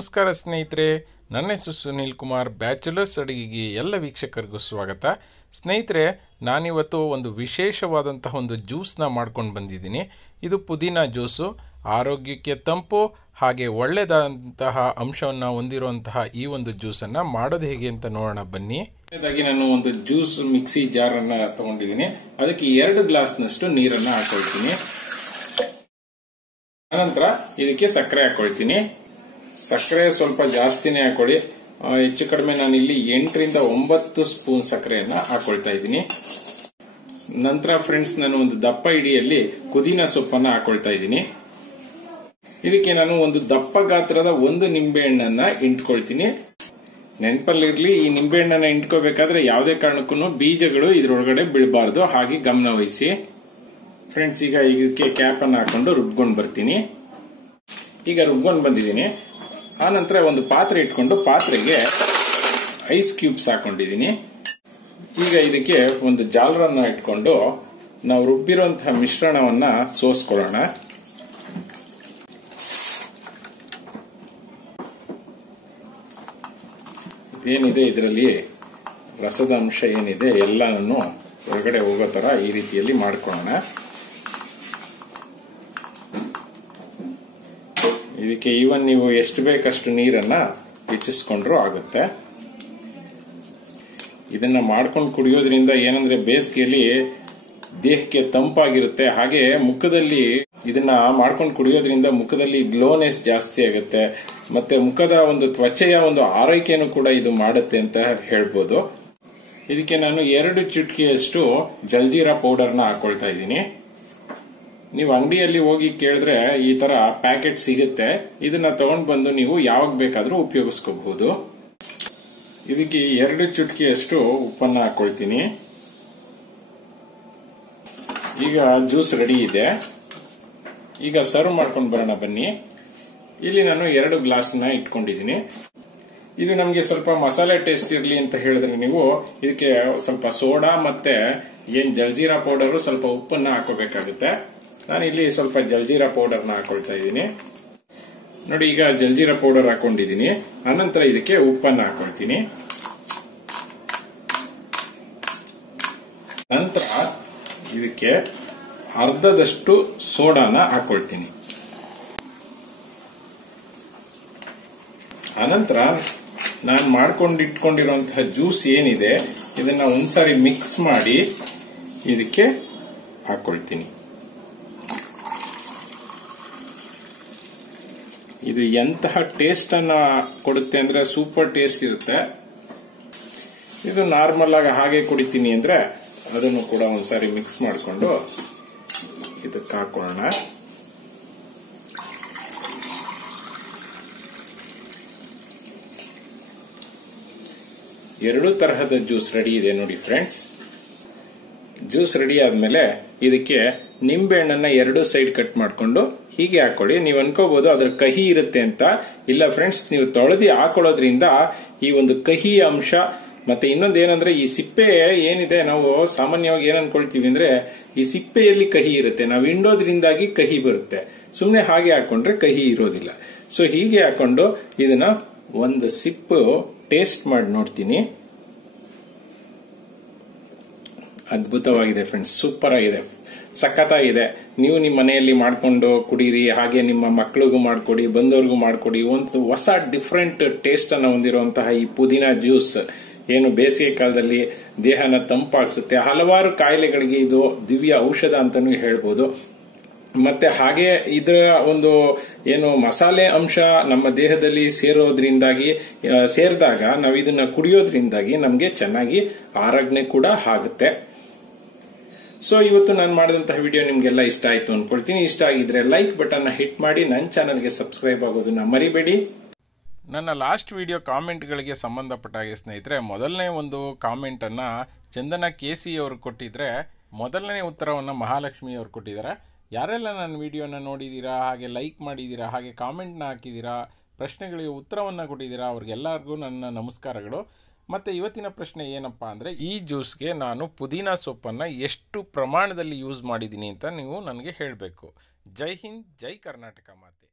ನಮಸ್ಕಾರ ಸ್ನೇಹಿತರೆ, ನನ್ನ ಹೆಸರು ಸುನೀಲ್ ಕುಮಾರ್, ಬ್ಯಾಚುಲರ್ಸ್ ಅಡುಗೆಗೆ ಎಲ್ಲ ವೀಕ್ಷಕರಿಗೂ ಸ್ವಾಗತ. ಸ್ನೇಹಿತರೆ, ನಾನಿವತ್ತು ಒಂದು ವಿಶೇಷವಾದಂತಹ ಒಂದು ಜ್ಯೂಸ್ನ ಮಾಡ್ಕೊಂಡು ಬಂದಿದ್ದೀನಿ. ಇದು ಪುದೀನ ಜ್ಯೂಸು. ಆರೋಗ್ಯಕ್ಕೆ ತಂಪು, ಹಾಗೆ ಒಳ್ಳೆಯದಾದಂತಹ ಅಂಶವನ್ನು ಹೊಂದಿರುವಂತಹ ಈ ಒಂದು ಜ್ಯೂಸನ್ನು ಮಾಡೋದು ಹೇಗೆ ಅಂತ ನೋಡೋಣ ಬನ್ನಿ. ಮೊದಲನೇದಾಗಿ ನಾನು ಒಂದು ಜ್ಯೂಸ್ ಮಿಕ್ಸಿ ಜಾರನ್ನು ತಗೊಂಡಿದ್ದೀನಿ. ಅದಕ್ಕೆ ಎರಡು ಗ್ಲಾಸ್ನಷ್ಟು ನೀರನ್ನು ಹಾಕೊಳ್ತೀನಿ. ಅನಂತರ ಇದಕ್ಕೆ ಸಕ್ಕರೆ ಹಾಕೊಳ್ತೀನಿ. ಸಕ್ಕರೆ ಸ್ವಲ್ಪ ಜಾಸ್ತಿನೇ ಹಾಕೊಳ್ಳಿ. ಹೆಚ್ಚು ಕಡಿಮೆ ನಾನು ಇಲ್ಲಿ ಎಂಟರಿಂದ ಒಂಬತ್ತು ಸ್ಪೂನ್ ಸಕ್ಕರೆಯನ್ನ ಹಾಕೊಳ್ತಾ ಇದ್ದೀನಿ. ನಂತರ ಫ್ರೆಂಡ್ಸ್ ನಾನು ಒಂದು ದಪ್ಪ ಇಡಿಯಲ್ಲಿ ಕುದಿನ ಸೊಪ್ಪನ್ನ ಹಾಕೊಳ್ತಾ ಇದ್ದೀನಿ. ಇದಕ್ಕೆ ನಾನು ಒಂದು ದಪ್ಪ ಗಾತ್ರದ ಒಂದು ನಿಂಬೆಹಣ್ಣನ್ನ ಇಂಟ್ಕೊಳ್ತೀನಿ. ನೆನಪಲ್ಲಿರ್ಲಿ ಈ ನಿಂಬೆಹಣ್ಣನ್ನ ಇಂಟ್ಕೋಬೇಕಾದ್ರೆ ಯಾವುದೇ ಕಾರಣಕ್ಕೂ ಬೀಜಗಳು ಇದ್ರೊಳಗಡೆ ಬೀಳಬಾರ್ದು. ಹಾಗೆ ಗಮನ ವಹಿಸಿ. ಫ್ರೆಂಡ್ಸ್ ಈಗ ಇದಕ್ಕೆ ಕ್ಯಾಪ್ ಅನ್ನು ಹಾಕೊಂಡು ರುಬ್ಕೊಂಡು ಬರ್ತೀನಿ. ಈಗ ರುಬ್ಕೊಂಡು ಬಂದಿದ್ದೀನಿ. ಆ ನಂತರ ಒಂದು ಪಾತ್ರೆ ಇಟ್ಕೊಂಡು ಪಾತ್ರೆಗೆ ಐಸ್ ಕ್ಯೂಬ್ಸ್ ಹಾಕೊಂಡಿದ್ದೀನಿ. ಈಗ ಇದಕ್ಕೆ ಒಂದು ಜಾಲರನ್ನ ಇಟ್ಕೊಂಡು ನಾವು ರುಬ್ಬಿರುವಂತಹ ಮಿಶ್ರಣವನ್ನ ಸೋಸ್ಕೊಳ್ಳೋಣ. ಏನಿದೆ ಇದರಲ್ಲಿ? ರಸದ ಅಂಶ ಏನಿದೆ? ಎಲ್ಲನೂ ಹೊರಗಡೆ ಹೋಗೋ ತರ ಈ ರೀತಿಯಲ್ಲಿ ಮಾಡ್ಕೊಳ್ಳೋಣ. ಇದಕ್ಕೆ ಈವನ್ ನೀವು ಎಷ್ಟು ಬೇಕಷ್ಟು ನೀರನ್ನ ಹೆಚ್ಚಿಸ್ಕೊಂಡ್ರು ಆಗುತ್ತೆ. ಇದನ್ನ ಮಾಡ್ಕೊಂಡು ಕುಡಿಯೋದ್ರಿಂದ ಏನಂದ್ರೆ ಬೇಸಿಗೆಯಲ್ಲಿ ದೇಹಕ್ಕೆ ತಂಪಾಗಿರುತ್ತೆ. ಹಾಗೆ ಮುಖದಲ್ಲಿ ಇದನ್ನ ಮಾಡ್ಕೊಂಡು ಕುಡಿಯೋದ್ರಿಂದ ಮುಖದಲ್ಲಿ ಗ್ಲೋನೆಸ್ ಜಾಸ್ತಿ ಆಗುತ್ತೆ. ಮತ್ತೆ ಮುಖದ ಒಂದು ತ್ವಚೆಯ ಒಂದು ಆರೈಕೆಯನ್ನು ಕೂಡ ಇದು ಮಾಡುತ್ತೆ ಅಂತ ಹೇಳ್ಬೋದು. ಇದಕ್ಕೆ ನಾನು ಎರಡು ಚುಟ್ಕಿಯಷ್ಟು ಜಲ್ಜೀರಾ ಪೌಡರ್ನ ಹಾಕೊಳ್ತಾ ಇದ್ದೀನಿ. ನೀವು ಅಂಗಡಿಯಲ್ಲಿ ಹೋಗಿ ಕೇಳಿದ್ರೆ ಈ ತರ ಪ್ಯಾಕೆಟ್ ಸಿಗುತ್ತೆ. ಇದನ್ನ ತಗೊಂಡ್ ಬಂದು ನೀವು ಯಾವಾಗ ಬೇಕಾದ್ರೂ ಉಪಯೋಗಿಸ್ಕೋಬಹುದು. ಇದಕ್ಕೆ ಎರಡು ಚುಟ್ಕಿಯಷ್ಟು ಉಪ್ಪನ್ನ ಹಾಕೊಳ್ತೀನಿ. ಈಗ ಜ್ಯೂಸ್ ರೆಡಿ ಇದೆ. ಈಗ ಸರ್ವ್ ಮಾಡ್ಕೊಂಡು ಬರೋಣ ಬನ್ನಿ. ಇಲ್ಲಿ ನಾನು ಎರಡು ಗ್ಲಾಸ್ನ ಇಟ್ಕೊಂಡಿದ್ದೀನಿ. ಇದು ನಮಗೆ ಸ್ವಲ್ಪ ಮಸಾಲೆ ಟೇಸ್ಟ್ ಇರಲಿ ಅಂತ ಹೇಳಿದ್ರೆ ನೀವು ಇದಕ್ಕೆ ಸ್ವಲ್ಪ ಸೋಡಾ ಮತ್ತೆ ಏನ್ ಜಲ್ಜೀರಾ ಪೌಡರ್ ಸ್ವಲ್ಪ ಉಪ್ಪನ್ನ ಹಾಕೋಬೇಕಾಗುತ್ತೆ. ನಾನು ಇಲ್ಲಿ ಸ್ವಲ್ಪ ಜಲ್ಜೀರಾ ಪೌಡರ್ನ ಹಾಕೊಳ್ತಾ ಇದ್ದೀನಿ. ನೋಡಿ, ಈಗ ಜಲ್ಜೀರಾ ಪೌಡರ್ ಹಾಕೊಂಡಿದ್ದೀನಿ. ಅನಂತರ ಇದಕ್ಕೆ ಉಪ್ಪನ್ನ ಹಾಕೊಳ್ತೀನಿ. ನಂತರ ಇದಕ್ಕೆ ಅರ್ಧದಷ್ಟು ಸೋಡಾನ ಹಾಕೊಳ್ತೀನಿ. ಅನಂತರ ನಾನು ಮಾಡ್ಕೊಂಡಿಟ್ಕೊಂಡಿರುವಂತಹ ಜ್ಯೂಸ್ ಏನಿದೆ, ಇದನ್ನ ಒಂದ್ಸಾರಿ ಮಿಕ್ಸ್ ಮಾಡಿ ಇದಕ್ಕೆ ಹಾಕೊಳ್ತೀನಿ. ಇದು ಎಂತಹ ಟೇಸ್ಟ್ ಅನ್ನ ಕೊಡುತ್ತೆ ಅಂದ್ರೆ ಸೂಪರ್ ಟೇಸ್ಟ್ ಇರುತ್ತೆ. ಇದು ನಾರ್ಮಲ್ ಆಗಿ ಹಾಗೆ ಕುಡಿತೀನಿ ಅಂದ್ರೆ ಅದನ್ನು ಕೂಡ ಒಂದ್ಸಾರಿ ಮಿಕ್ಸ್ ಮಾಡಿಕೊಂಡು ಇದಕ್ಕೆ ಹಾಕೋಣ ಎರಡು ತರಹದ ಜ್ಯೂಸ್ ರೆಡಿ ಇದೆ ನೋಡಿ ಫ್ರೆಂಡ್ಸ್ ಜ್ಯೂಸ್ ರೆಡಿ ಆದ್ಮೇಲೆ ಇದಕ್ಕೆ ನಿಂಬೆ ಹಣ್ಣನ್ನ ಎರಡು ಸೈಡ್ ಕಟ್ ಮಾಡ್ಕೊಂಡು ಹೀಗೆ ಹಾಕೊಳ್ಳಿ. ನೀವು ಅನ್ಕೋಬಹುದು ಅದ್ರ ಕಹಿ ಇರುತ್ತೆ ಅಂತ. ಇಲ್ಲ ಫ್ರೆಂಡ್ಸ್ ನೀವು ತೊಳೆದಿ ಹಾಕೊಳ್ಳೋದ್ರಿಂದ ಈ ಒಂದು ಕಹಿ ಅಂಶ ಮತ್ತೆ ಇನ್ನೊಂದು ಏನಂದ್ರೆ ಈ ಸಿಪ್ಪೆ ಏನಿದೆ ನಾವು ಸಾಮಾನ್ಯವಾಗಿ ಏನ್ ಅನ್ಕೊಳ್ತೀವಿ ಅಂದ್ರೆ ಈ ಸಿಪ್ಪೆಯಲ್ಲಿ ಕಹಿ ಇರುತ್ತೆ. ನಾವು ಇಂಡೋದ್ರಿಂದಾಗಿ ಕಹಿ ಬರುತ್ತೆ. ಸುಮ್ನೆ ಹಾಗೆ ಹಾಕೊಂಡ್ರೆ ಕಹಿ ಇರೋದಿಲ್ಲ. ಸೊ ಹೀಗೆ ಹಾಕೊಂಡು ಇದನ್ನ ಒಂದು ಸಿಪ್ಪು ಟೇಸ್ಟ್ ಮಾಡಿ ನೋಡ್ತೀನಿ. ಅದ್ಭುತವಾಗಿದೆ ಫ್ರೆಂಡ್ಸ್ ಸೂಪರ್ ಆಗಿದೆ. ಸಖತ್ತಾಗಿದೆ. ನೀವು ನಿಮ್ಮ ಮನೆಯಲ್ಲಿ ಮಾಡಿಕೊಂಡು ಕುಡೀರಿ, ಹಾಗೆ ನಿಮ್ಮ ಮಕ್ಕಳಿಗೂ ಮಾಡಿಕೊಡಿ, ಬಂದವ್ರಿಗೂ ಮಾಡಿಕೊಡಿ. ಒಂದು ಹೊಸ ಡಿಫ್ರೆಂಟ್ ಟೇಸ್ಟ್ ಅನ್ನ ಹೊಂದಿರುವಂತಹ ಈ ಪುದೀನ ಜ್ಯೂಸ್ ಏನು ಬೇಸಿಗೆ ಕಾಲದಲ್ಲಿ ದೇಹನ ತಂಪಾಗಿಸುತ್ತೆ. ಹಲವಾರು ಕಾಯಿಲೆಗಳಿಗೆ ಇದು ದಿವ್ಯ ಔಷಧ ಅಂತಾನೂ ಹೇಳ್ಬೋದು. ಮತ್ತೆ ಹಾಗೆ ಇದರ ಒಂದು ಏನು ಮಸಾಲೆ ಅಂಶ ನಮ್ಮ ದೇಹದಲ್ಲಿ ಸೇರೋದ್ರಿಂದಾಗಿ ಸೇರಿದಾಗ ನಾವು ಇದನ್ನ ಕುಡಿಯೋದ್ರಿಂದಾಗಿ ನಮಗೆ ಚೆನ್ನಾಗಿ ಆರೋಗ್ಯ ಕೂಡ ಆಗುತ್ತೆ. ಸೊ ಇವತ್ತು ನಾನು ಮಾಡಿದಂತಹ ವಿಡಿಯೋ ನಿಮ್ಗೆಲ್ಲ ಇಷ್ಟ ಆಯ್ತು ಅನ್ಕೊಳ್ತೀನಿ. ಇಷ್ಟ ಆಗಿದ್ರೆ ಲೈಕ್ ಬಟನ್ ಹಿಟ್ ಮಾಡಿ. ನನ್ನ ಚಾನಲ್ಗೆ ಸಬ್ಸ್ಕ್ರೈಬ್ ಆಗೋದನ್ನ ಮರಿಬೇಡಿ. ನನ್ನ ಲಾಸ್ಟ್ ವಿಡಿಯೋ ಕಾಮೆಂಟ್ಗಳಿಗೆ ಸಂಬಂಧಪಟ್ಟ ಹಾಗೆ ಸ್ನೇಹಿತರೆ, ಮೊದಲನೇ ಒಂದು ಕಾಮೆಂಟನ್ನು ಚಂದನ ಕೆ ಸಿ ಅವರು ಕೊಟ್ಟಿದ್ರೆ, ಮೊದಲನೇ ಉತ್ತರವನ್ನು ಮಹಾಲಕ್ಷ್ಮಿ ಅವರು ಕೊಟ್ಟಿದ್ದಾರೆ. ಯಾರೆಲ್ಲ ನನ್ನ ವಿಡಿಯೋನ ನೋಡಿದ್ದೀರಾ ಹಾಗೆ ಲೈಕ್ ಮಾಡಿದ್ದೀರಾ ಹಾಗೆ ಕಾಮೆಂಟ್ನ ಹಾಕಿದ್ದೀರಾ ಪ್ರಶ್ನೆಗಳಿಗೆ ಉತ್ತರವನ್ನು ಕೊಟ್ಟಿದ್ದೀರಾ ಅವ್ರಿಗೆಲ್ಲರಿಗೂ ನನ್ನ ನಮಸ್ಕಾರಗಳು. ಮತ್ತು ಇವತ್ತಿನ ಪ್ರಶ್ನೆ ಏನಪ್ಪ ಅಂದರೆ, ಈ ಜ್ಯೂಸ್ಗೆ ನಾನು ಪುದೀನ ಸೊಪ್ಪನ್ನು ಎಷ್ಟು ಪ್ರಮಾಣದಲ್ಲಿ ಯೂಸ್ ಮಾಡಿದ್ದೀನಿ ಅಂತ ನೀವು ನನಗೆ ಹೇಳಬೇಕು. ಜೈ ಹಿಂದ್, ಜೈ ಕರ್ನಾಟಕ ಮಾತೆ.